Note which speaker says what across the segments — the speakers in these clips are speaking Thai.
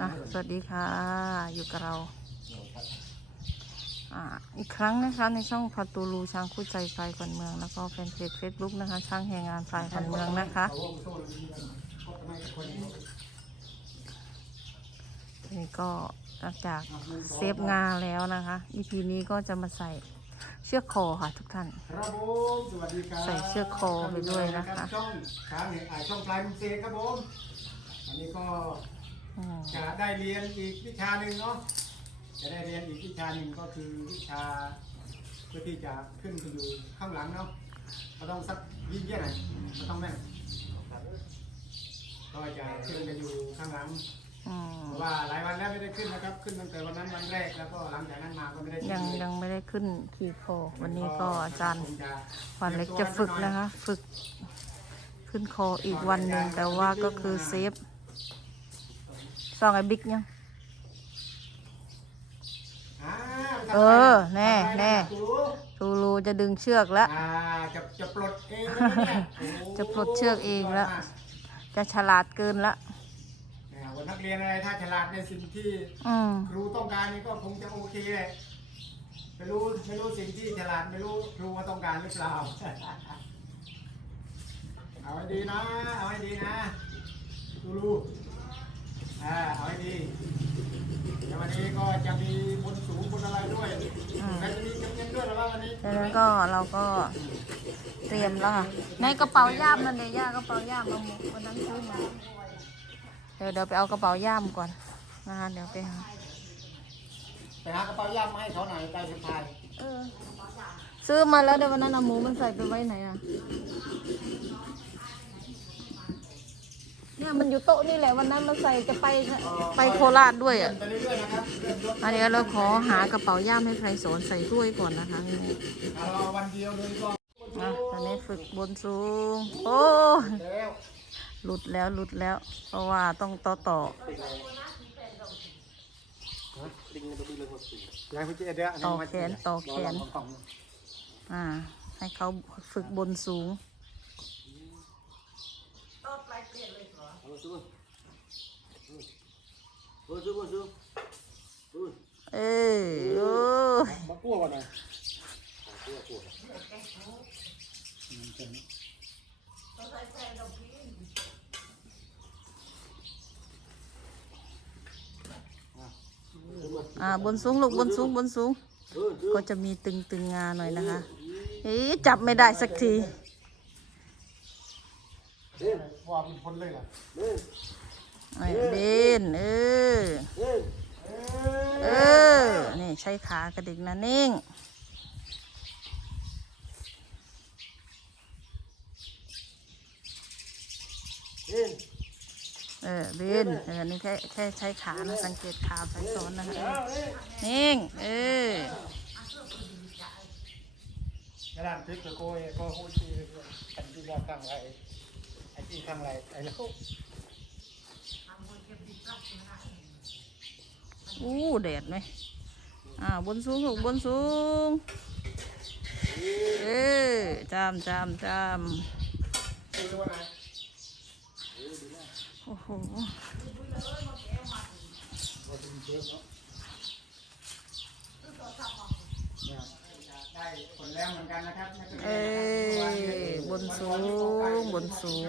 Speaker 1: อะสวัสดีค่ะ อยู่กับเราอ่าอีกครั้งนะคะในช่องพัตูลูช้างคู่ใจไฟขวัญเมือง แล้วก็แฟนเพจเฟซบุ๊กนะคะช้างแห่งงานไฟขวัญเมืองนะคะนี่ก็หลังจากเซฟงาแล้วนะคะ EP นี้ก็จะมาใส่เชือกคอค่ะทุกท่าน
Speaker 2: ครับผมสวัสดีครับ
Speaker 1: ใส่เชือกคอไปด้วยนะคะ
Speaker 2: ช่องช้างเห็นอ่าช่องปลายมุมเซครับผม อันนี้ก็
Speaker 1: อืม
Speaker 2: จะได้เรียนอีกวิชาหนึ่งเนาะจะได้เรียนอีกวิชาหนึ่งก็คือวิชาเพื่อที่จะขึ้นไปอยู่ข้างหลังเนาะก็ต้องสักยี่เยี่ยหน่อยก็ต้องแม่นก็จะขึ้นไปอยู่ข้างหลัง
Speaker 1: อืม
Speaker 2: เพราะว่าหลายวันแล้วไม่ได้ขึ้นนะครับ ขึ้นตั้งแต่วันนั้นวันแรกแล้วก็หลังจากนั้นมาก็ไม่ได้ขึ้น
Speaker 1: ยัง
Speaker 2: เลย
Speaker 1: ยังไม่ได้ขึ้นขี่คอวันนี้ก็อาจารย์
Speaker 2: คงจะ
Speaker 1: วันเล็กจะฝึกนะคะ ฝึกขึ้นคออีกวันหนึ่งแต่ว่าก็คือเซฟ ซองไอ้บิ๊กยัง
Speaker 2: อ่า
Speaker 1: เออแน่แน่
Speaker 2: ครู
Speaker 1: ทูรูจะดึงเชือกแล้ว
Speaker 2: อ่าจะจะปลดเองแล้วเนี่ยโอ้โห
Speaker 1: จะปลดเชือกเองแล้ว จะฉลาดเกินละ
Speaker 2: เนี่ยวันนักเรียนอะไรถ้าฉลาดในสิ่งที่
Speaker 1: อืม
Speaker 2: ครูต้องการนี่ก็คงจะโอเคแหละไม่รู้ไม่รู้สิ่งที่ฉลาดไม่รู้ครูว่าต้องการหรือเปล่า เอาให้ดีนะ เอาให้ดีนะครูรู้ อ่าเอาให้ดีเดี๋ยววันนี้ก็จะมีบนสูงบนอะไรด้วยใครจะมีจำเงินด้วยหรือว่าวันนี้
Speaker 1: ดังนั้นก็เราก็เตรียมแล้วค่ะในกระเป๋าย่ามนั่นเลยย่ากระเป๋าย่ามเอาหมกวันนั้นซื้อมาเดี๋ยวเดี๋ยวไปเอากระเป๋าย่ามก่อนนะคะเดี๋ยวไปหา
Speaker 2: ไปหากระเป๋าย่ามมาให้เขาหน่อยไปสะพาย
Speaker 1: เออซื้อมาแล้วเดี๋ยววันนั้นเอาหมูมันใส่ไปไว้ไหนอะ เนี่ยมันอยู่โต๊ะนี่แหละวันนั้นมันใส่จะไปไปโคราชด้วยอะ
Speaker 2: ไปเรื่อยๆนะครับเรื่อยๆ
Speaker 1: อันนี้เราขอหากระเป๋าย่ามให้ใครสอนใส่ด้วยก่อนนะคะนี่
Speaker 2: เอาเราวันเดียวเลยก็
Speaker 1: อะตอนนี้ฝึกบนสูง โอ้
Speaker 2: แล้ว
Speaker 1: หลุดแล้วหลุดแล้ว เพราะว่าต้องต่อต่อ
Speaker 2: ยายพี่เจ๊เดี๋ยว
Speaker 1: ต่อแขนต่อแขนอ่า ให้เขาฝึกบนสูง เออโอ้
Speaker 2: มากู้ก่อนหน่อย
Speaker 1: อ่าบนสูงลูกบนสูงบนสูง ก็จะมีตึงตึงงาหน่อยนะคะเอ๊ะจับไม่ได้สักที
Speaker 2: ว่าเป็นคนเลยล่ะ
Speaker 1: ไอ้เบนเออเออ นี่ใช้ขากระดิกนะนิ่ง เออเบนเออ นี่แค่แค่ใช้ขานะ สังเกตขาไฟซ้อนนะคะนิ่ง เออ
Speaker 2: กระดานพริกกับโกยก็หูชีเลยอันที่ว่าข้างไรไอ้ที่ข้างไรไอ้แล้ว
Speaker 1: อู้แดดไหมอ่าบนสูงลูกบนสูง เออจามจามจามโอ้โห
Speaker 2: ได้ผลแล้วเหมือนกันนะครับนักเรียน
Speaker 1: เอ้ยบนสูงบนสูง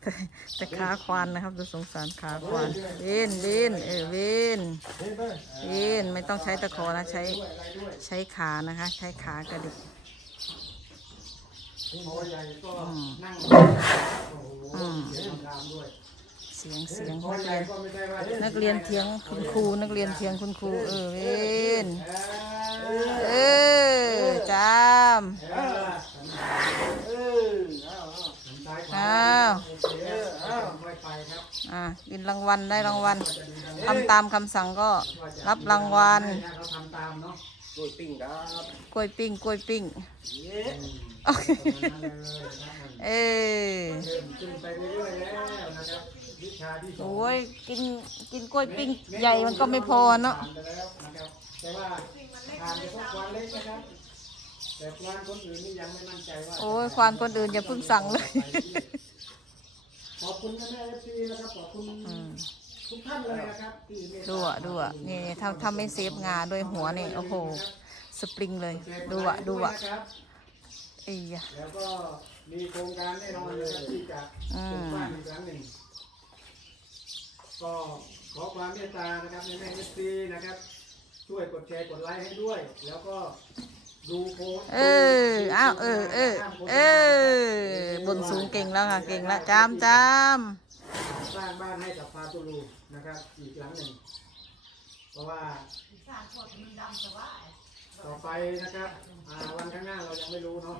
Speaker 1: แต่แต่ขาควานนะครับจะสงสารขาควานเวนเวนเออเวน
Speaker 2: เฮ้ยเบ้ย
Speaker 1: เวนไม่ต้องใช้ตะขอนะใช้ใช้ขานะคะ ใช้ขากระดิก
Speaker 2: โอ้ยใหญ่ก็นั่งโอ้โห
Speaker 1: อืม
Speaker 2: เสียง
Speaker 1: เสียงนักเรียนนักเรียนเถียงคุณครูนักเรียนเถียงคุณครูเออเวน
Speaker 2: เออ
Speaker 1: จาม
Speaker 2: เอ้าเอ้าวา
Speaker 1: อ้าว
Speaker 2: โอเคเอาค่อไปครับ
Speaker 1: อ่ากินรางวัลได้รางวัลทำตามคำสั่งก็รับรางวัล
Speaker 2: เขาทำตามเนาะ
Speaker 3: โดยปิ้งครับ
Speaker 1: กล้วยปิ้งกล้วยปิ้ง
Speaker 3: เย้
Speaker 1: โอเค
Speaker 2: ประมาณนั้นเลยนะครับ
Speaker 1: เออ
Speaker 2: เริ่มขึ้นไปเรื่อยๆแล้วนะครับวิชาที่สอง
Speaker 1: โอ้ยกินกินกล้วยปิ้งใหญ่มันก็ไม่พอเนาะ
Speaker 2: ผ่ไปแล้วนะครับแต่ว่าผ่านเฉพาะควานเล็กนะครับแต่ควานคนอื่นนี่ยังไม่มั่นใจว่า
Speaker 1: โอ้ยควานคนอื่นอย่าเพิ่งสั่งเลย
Speaker 2: ขอบคุณนะแม่เอฟซีนะครับขอบคุณ
Speaker 1: อืม
Speaker 2: ทุกท่านเลยนะครับที่เมตตา
Speaker 1: ดูอะดูอะนี่นี่ถ้าถ้าไม่เซฟงาโดวยหัวนี่โอ้โหสปริงเลยดูอะดูอะ
Speaker 2: นะครับ
Speaker 1: ไอ้ยะ
Speaker 2: แล้วก็มีโครงการแน่นอนนะครับที่จะ
Speaker 1: อืม
Speaker 2: เป็นบ้านอีกครั้งหนึ่ง ก็ขอความเมตตานะครับในแม่เอฟซีนะครับ ช่วยกดแชร์กดไลค์ให้ด้วย แล้วก็ดูโพสต์
Speaker 1: เอออ้าวเออเออเออบนสูงเก่งแล้วค่ะเก่งแล้วจามจาม
Speaker 2: สร้างบ้านให้กับพาตูลูนะครับ อีกหลังหนึ่ง เพราะว่าต่อไปนะครับอ่าวันข้างหน้าเรายังไม่รู้เนาะ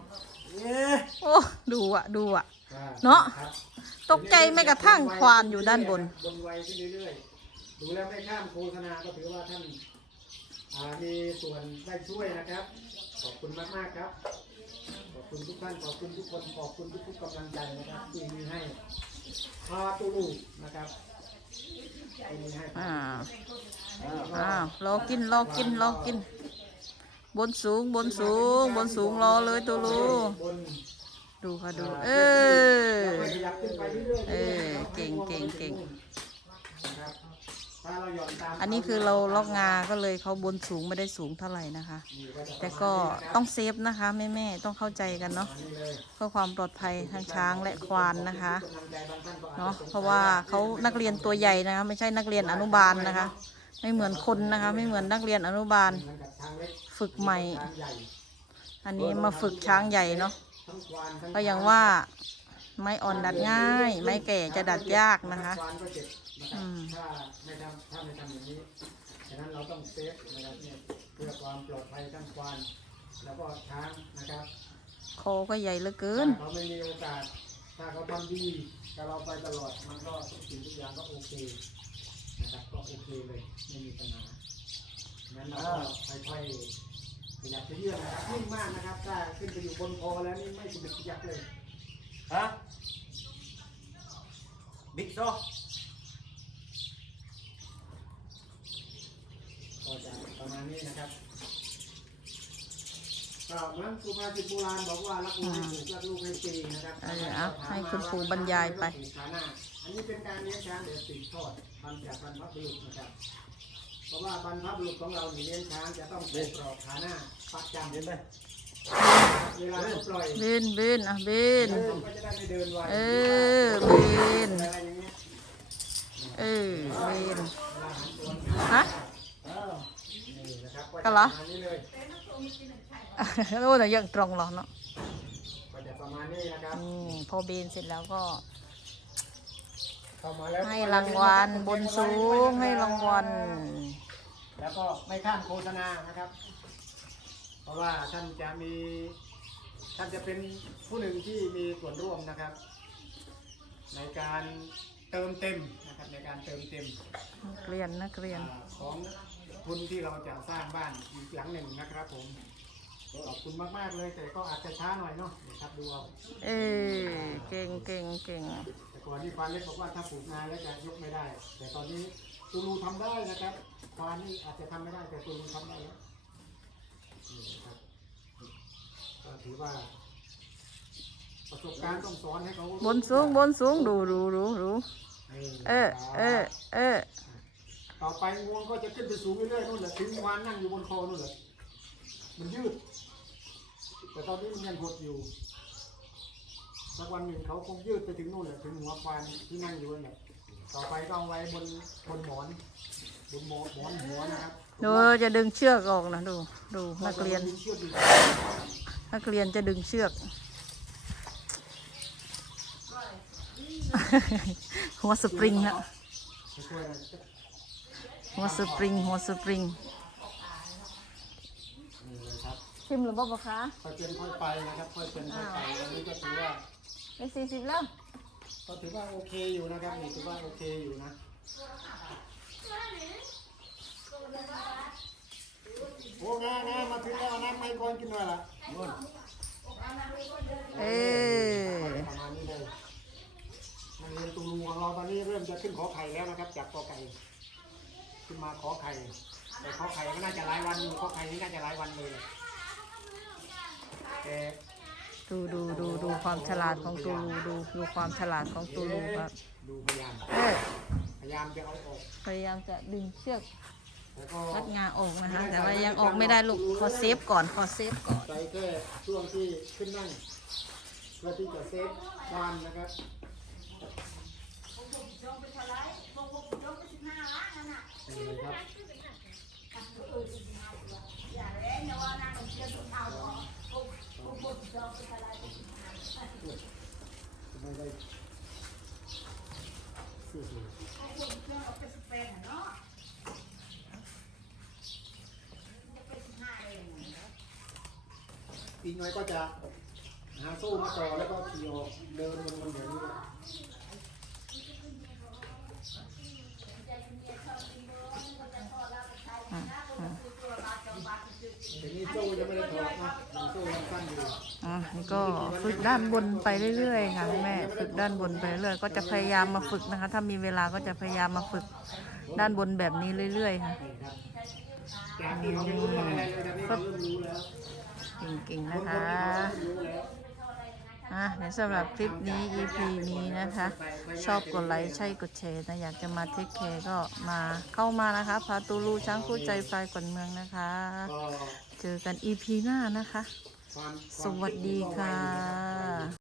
Speaker 2: เนี่ย
Speaker 1: โอ้ดูอะดูอะ
Speaker 2: อ่
Speaker 1: เนาะ
Speaker 2: ครับ
Speaker 1: ตกใจแม้กระทั่งควานอยู่ด้านบน
Speaker 2: บนไวขึ้นเรื่อยๆดูแล้วไม่ข้ามโฆษณาก็ถือว่าท่านอ่ามีส่วนได้ช่วยนะครับ ขอบคุณมากๆครับ ขอบคุณทุกท่านขอบคุณทุกคนขอบคุณทุกๆกำลังใจนะครับที่มีให้ พาตูลูนะครับที่มีให้
Speaker 1: อ่าอ้าวรอกินรอกินรอกิน บนสูงบนสูง บนสูงรอเลยตัวลู
Speaker 2: บน
Speaker 1: ดูค่ะดู เออ
Speaker 2: แล้วค่อยขยับขึ้นไปเรื่อยๆ
Speaker 1: เออเก่งเก่งเก่ง
Speaker 2: นะครับถ้าเราหย่ อัน
Speaker 1: นี้คือเราล็อกงาก็เลยเขาบนสูงไม่ได้สูงเท่าไหร่นะคะ แต่ก็ต้องเซฟนะคะแม่แม่ๆต้องเข้าใจกันเนาะ
Speaker 2: เพื่
Speaker 1: อความปลอดภัยทั้งช้างและควานนะคะเนาะเพราะว่าเขานักเรียนตัวใหญ่นะคะไม่ใช่นักเรียนอนุบาลนะคะ ไม่เหมือนคนนะคะ ไม่เหมือนนักเรียนอนุบาล ฝึกใหม่ อันนี้มาฝึกช้างใหญ่เนาะ
Speaker 2: ทั้งควานทั้ง
Speaker 1: ก็อย่างว่าไม้อ่อนดัดง่าย ไม้แก่จะดัดยากนะคะ
Speaker 2: นก็เจ็บนะครับ
Speaker 1: อืม
Speaker 2: ถ้าไม่ทำถ้าไม่ทำอย่างนี้ฉะนั้นเราต้องเซฟนะครับเนี่ยเพื่อความปลอดภัยทั้งควานแล้วก็ช้างนะครับ
Speaker 1: คอก็ใหญ่เหลือเกิน
Speaker 2: ถ้าเขาไม่มีโอกาส ถ้าเขาทำดีกับเราไปตลอดมันก็ทุกสิ่งทุกอย่างก็โอเคนะครับก็โอเคเลยไม่มีปัญหางั้นเราก็ค่อยๆขยับไปเรื่อยนะครับนิ่งมากนะครับ ถ้าขึ้นไปอยู่บนคอแล้วนี่ไม่สะดุดขยับเลย
Speaker 3: ฮะบิ๊กโซ
Speaker 2: ก็จะประมาณนี้นะครับ ก็เหมือนสุภาษิตโบราณบอกว่ารักลูกให้ถูกรักลูกให้ตีนะครับ
Speaker 1: เออเอาให้คุณครูบรรยายไป
Speaker 2: อันนี้เป็นการเลี้ยงช้างแบบสืบทอดทำจากบรรพบุรุษนะครับ เพราะว่าบรรพบุรุษของเรานี่เลี้ยงช้างจะต้องเป็นปลอกขาหน้าปักจำ
Speaker 3: เห็นไหม
Speaker 2: เวลาปล่อย
Speaker 1: บินบินอะบิน
Speaker 2: เขาก็จะได้ไม่เดิน
Speaker 1: เออบิน
Speaker 2: เอ
Speaker 1: อบิน
Speaker 2: เวลาหันตัว
Speaker 1: ฮะ
Speaker 2: กะครับ
Speaker 1: ก็เหรอ
Speaker 2: ประมาณนี้เลย
Speaker 1: โอ้แต่ยังตรงหรอเนาะ
Speaker 2: ก็จะประมาณนี้นะครับ
Speaker 1: อืมพอบินเสร็จแล้วก็
Speaker 2: เข้ามาแล้ว
Speaker 1: ให้รางวัลบนสูงให้รางวัล
Speaker 2: แล้วก็ไม่ข้ามโฆษณานะครับ เพราะว่าท่านจะมีท่านจะเป็นผู้หนึ่งที่มีส่วนร่วมนะครับ ในการเติมเต็มนะครับในการเติมเต็ม
Speaker 1: นักเรียนนักเรียน
Speaker 2: อ่าของ ทุนที่เราจะสร้างบ้านอีกหลังหนึ่งนะครับ ผมขอบคุณมากๆเลย แต่ก็อาจจะช้าหน่อยเนาะนะครับดูเอา
Speaker 1: เออเก่งเก่งเก่ง
Speaker 2: แต่ก่อนที่ฟานเล็กบอกว่าถ้าปลูกนานแล้วจะยกไม่ได้ แต่ตอนนี้ตูรูทำได้นะครับฟานนี่อาจจะทำไม่ได้แต่ตูรูทำได้แล้วนี่นะครับก็ถือว่า ประสบการณ์ต้องสอนให้เขา
Speaker 1: บนสูงบนสูงดูดูดูดู
Speaker 2: นี่
Speaker 1: เออเออเออ
Speaker 2: ต่อไปงวงก็จะขึ้นไปสูงเรื่อยๆนู่นแหละถึงวานนั่งอยู่บนคอนู่นแหละมันยืด แต่ตอนนี้มันยังหดอยู่สักวันหนึ่งเขาคงยืดไปถึงนู่นแหละถึงหัวควานที่นั่งอยู่นั่นแหละต่อไปก็เอาไว้บนบนหมอนบนหมอนหมอนหัวนะครับ
Speaker 1: ดูจะดึงเชือกออกนะดูดูนักเรียนนักเรียนจะดึงเชือก หัวสปริงนะ
Speaker 2: ช่วยๆนะ
Speaker 1: หัวสปริง หัวสปริง
Speaker 2: นี่เลยครับ
Speaker 1: ชิมหรือเปล่าคะ
Speaker 2: ค่อยเป็นค่อยไปนะครับค่อยเป็นค่อยไปวันนี้ก็ถือว่า
Speaker 1: เป็นสี่สิบแล้ว
Speaker 2: ก็ถือว่าโอเคอยู่นะครับนี่ถือว่าโอเคอยู่นะโอ้งางามาถึงแล้วเอาน้ำไม่ก่อนกินหน่อยล่ะนู่น
Speaker 1: เออ
Speaker 2: ประมาณนี้เลยนักเรียนตูรูของเราตอนนี้เริ่มจะขึ้นขอไข่แล้วนะครับ จากกอไก่ ขึ้นมาขอไข่แต่ขอไข่ก็น่าจะหลายวันอยู่ขอไข่นี่น่าจะหลายวันเลยแต่
Speaker 1: ดูดูดูดูความฉลาดของตูรูดูดูความฉลาดของตูรูครับ
Speaker 2: ดูพยาน
Speaker 1: เออ
Speaker 2: พยายามจะเอาออก
Speaker 1: พยายามจะดึงเชือก
Speaker 2: แล้วก็
Speaker 1: รัดงาออกนะคะ แต่ว่ายังออกไม่ได้ลูกขอเซฟก่อนขอเซฟก่อน
Speaker 2: ใส่แค่ช่วงที่ขึ้นนั่งเพื่อที่จะเซฟบ้านนะครับ นี่นะครับไมได้สู้ๆอีกหน่อยก็จะหาโซ่มาต่อแล้วก็ขี่ออกเดินวนๆอย่างนี้
Speaker 1: อืมอืม
Speaker 2: แต่นี่โซ่ยังไม่ได้ถอดนะโซ่ยังสั้นอยู่
Speaker 1: อะนี่ก็ ฝึกด้านบนไปเรื่อยๆค่ะแม่ฝึกด้านบนไปเรื่อยก็จะพยายามมาฝึกนะคะ ถ้ามีเวลาก็จะพยายามมาฝึกด้านบนแบบนี้เรื่อยๆค่ะ
Speaker 2: นี่ครับจากที่เขาไม่รู้เรื่องอะไรเลยตอนนี้เขาเริ่มรู้แล้ว
Speaker 1: เก่งๆนะคะอะเดี๋ยวสำหรับคลิปนี้ EP นี้นะคะ ชอบกดไลค์ใช่กดแชร์นะอยากจะมาเทคแคร์ก็มาเข้ามานะคะพาตูลูช้างคู่ใจไฟกวนเมืองนะคะ เจอกัน EP หน้านะคะ สวัสดีค่ะ